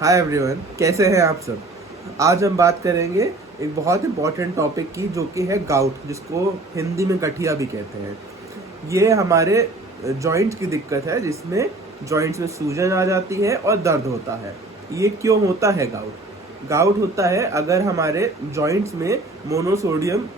Hi everyone, कैसे हैं आप सब। आज हम बात करेंगे एक बहुत इंपॉर्टेंट टॉपिक की, जो कि है गाउट, जिसको हिंदी में गठिया भी कहते हैं। ये हमारे जॉइंट्स की दिक्कत है, जिसमें जॉइंट्स में सूजन आ जाती है और दर्द होता है। ये क्यों होता है गाउट होता है अगर हमारे जॉइंट्स में मोनोसोडियम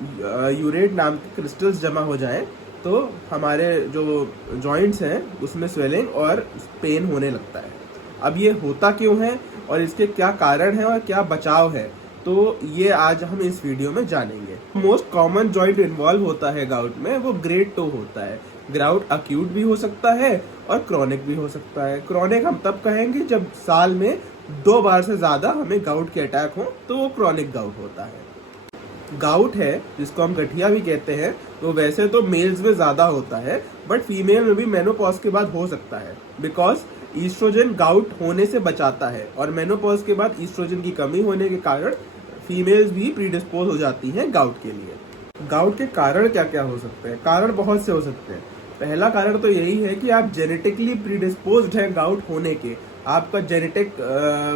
यूरेट नाम के क्रिस्टल्स जमा हो जाएं, तो हमारे जो जॉइंट्स हैं उसमें स्वेलिंग और पेन होने लगता है। अब ये होता क्यों है और इसके क्या कारण है और क्या बचाव है, तो ये आज हम इस वीडियो में जानेंगे। मोस्ट कॉमन जॉइंट इन्वॉल्व होता है गाउट में, वो ग्रेट टो होता है। गाउट अक्यूट भी हो सकता है और क्रॉनिक भी हो सकता है। क्रॉनिक हम तब कहेंगे जब साल में 2 बार से ज्यादा हमें गाउट के अटैक हो, तो वो क्रॉनिक गाउट होता है। गाउट है जिसको हम गठिया भी कहते हैं, तो वैसे तो मेल्स में ज्यादा होता है, बट फीमेल में भी मेनोपॉज के बाद हो सकता है। बिकॉज ईस्ट्रोजन गाउट होने से बचाता है, और मेनोपॉज के बाद ईस्ट्रोजन की कमी होने के कारण फीमेल्स भी प्रीडिस्पोज हो जाती हैं गाउट के लिए। गाउट के कारण क्या क्या हो सकते हैं? कारण बहुत से हो सकते हैं। पहला कारण तो यही है कि आप जेनेटिकली प्रीडिस्पोज्ड हैं गाउट होने के। आपका जेनेटिक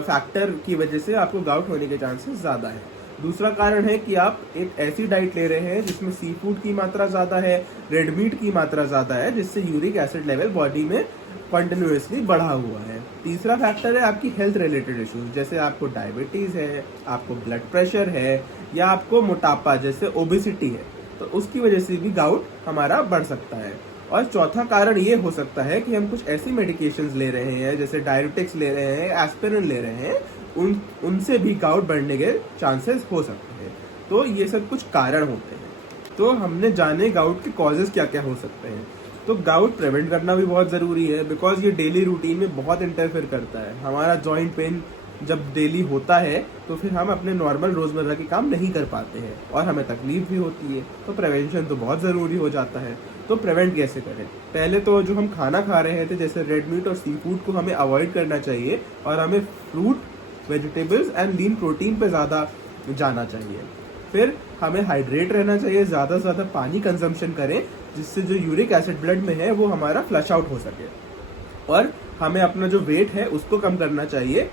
फैक्टर की वजह से आपको गाउट होने के चांसेस ज्यादा है। दूसरा कारण है कि आप एक ऐसी डाइट ले रहे हैं जिसमें सी फूड की मात्रा ज्यादा है, रेड मीट की मात्रा ज्यादा है, जिससे यूरिक एसिड लेवल बॉडी में कंटिन्यूअसली बढ़ा हुआ है। तीसरा फैक्टर है आपकी हेल्थ रिलेटेड इश्यूज, जैसे आपको डायबिटीज है, आपको ब्लड प्रेशर है, या आपको मोटापा जैसे ओबेसिटी है, तो उसकी वजह से भी गाउट हमारा बढ़ सकता है। और चौथा कारण ये हो सकता है कि हम कुछ ऐसी मेडिकेशंस ले रहे हैं, जैसे डायरेटिक्स ले रहे हैं, एस्पिरिन ले रहे हैं, उनसे भी गाउट बढ़ने के चांसेस हो सकते हैं। तो ये सब कुछ कारण होते हैं। तो हमने जाने गाउट के कॉजेज क्या क्या हो सकते हैं। तो गाउट प्रिवेंट करना भी बहुत जरूरी है, बिकॉज ये डेली रूटीन में बहुत इंटरफेयर करता है। हमारा जॉइंट पेन जब डेली होता है तो फिर हम अपने नॉर्मल रोजमर्रा के काम नहीं कर पाते हैं और हमें तकलीफ भी होती है। तो प्रिवेंशन तो बहुत जरूरी हो जाता है। तो प्रिवेंट कैसे करें? पहले तो जो हम खाना खा रहे थे, जैसे रेड मीट और सी फूड, को हमें अवॉइड करना चाहिए और हमें fruit, vegetables and lean protein पे ज्यादा जाना चाहिए। फिर हमें हाइड्रेट रहना चाहिए, ज्यादा से ज्यादा पानी कंजम्पशन करें, जिससे जो यूरिक एसिड ब्लड में है वो हमारा फ्लश आउट हो सके। और हमें अपना जो वेट है उसको कम करना चाहिए।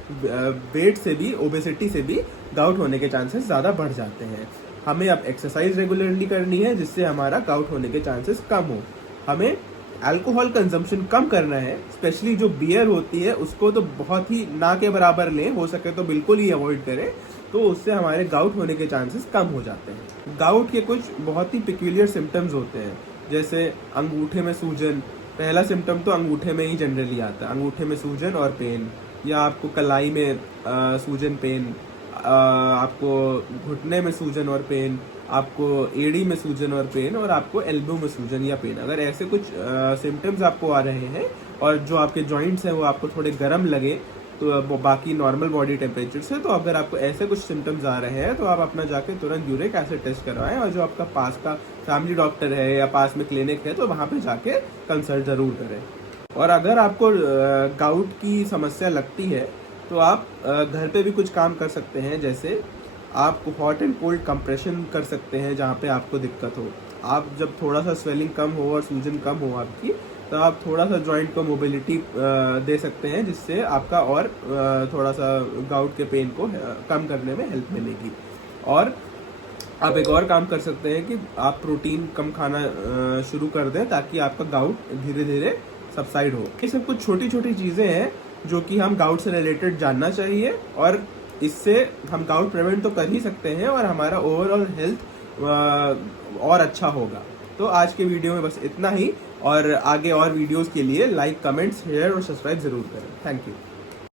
वेट से भी, ओबेसिटी से भी गाउट होने के चांसेस ज्यादा बढ़ जाते हैं। हमें अब एक्सरसाइज रेगुलरली करनी है, जिससे हमारा गाउट होने के चांसेस कम हो। हमें अल्कोहल कंजम्पशन कम करना है, स्पेशली जो बियर होती है उसको तो बहुत ही ना के बराबर लें, हो सके तो बिल्कुल ही अवॉइड करें, तो उससे हमारे गाउट होने के चांसेस कम हो जाते हैं। गाउट के कुछ बहुत ही पिक्यूलियर सिम्टम्स होते हैं, जैसे अंगूठे में सूजन। पहला सिम्टम तो अंगूठे में ही जनरली आता है, अंगूठे में सूजन और पेन, या आपको कलाई में सूजन पेन, आपको घुटने में सूजन और पेन, आपको एड़ी में सूजन और पेन, और आपको एल्बो में सूजन या पेन। अगर ऐसे कुछ सिम्टम्स आपको आ रहे हैं और जो आपके जॉइंट्स हैं वो आपको थोड़े गर्म लगे, तो बाकी नॉर्मल बॉडी टेम्परेचर से, तो अगर आपको ऐसे कुछ सिम्टम्स आ रहे हैं तो आप अपना जाके तुरंत यूरिक एसिड टेस्ट करवाएं, और जो आपका पास का फैमिली डॉक्टर है या पास में क्लिनिक है तो वहाँ पे जाके कंसल्ट जरूर करें। और अगर आपको गाउट की समस्या लगती है तो आप घर पे भी कुछ काम कर सकते हैं, जैसे आप हॉट एंड कोल्ड कंप्रेशन कर सकते हैं जहाँ पे आपको दिक्कत हो। आप जब थोड़ा सा स्वेलिंग कम हो और सूजन कम हो आपकी, तो आप थोड़ा सा जॉइंट को मोबिलिटी दे सकते हैं, जिससे आपका और थोड़ा सा गाउट के पेन को कम करने में हेल्प मिलेगी। और आप एक और काम कर सकते हैं कि आप प्रोटीन कम खाना शुरू कर दें, ताकि आपका गाउट धीरे धीरे सबसाइड हो। ये सब कुछ छोटी छोटी चीज़ें हैं जो कि हम गाउट से रिलेटेड जानना चाहिए, और इससे हम गाउट प्रिवेंट तो कर ही सकते हैं और हमारा ओवरऑल हेल्थ और अच्छा होगा। तो आज के वीडियो में बस इतना ही, और आगे और वीडियोस के लिए लाइक, कमेंट, शेयर और सब्सक्राइब जरूर करें। Thank you.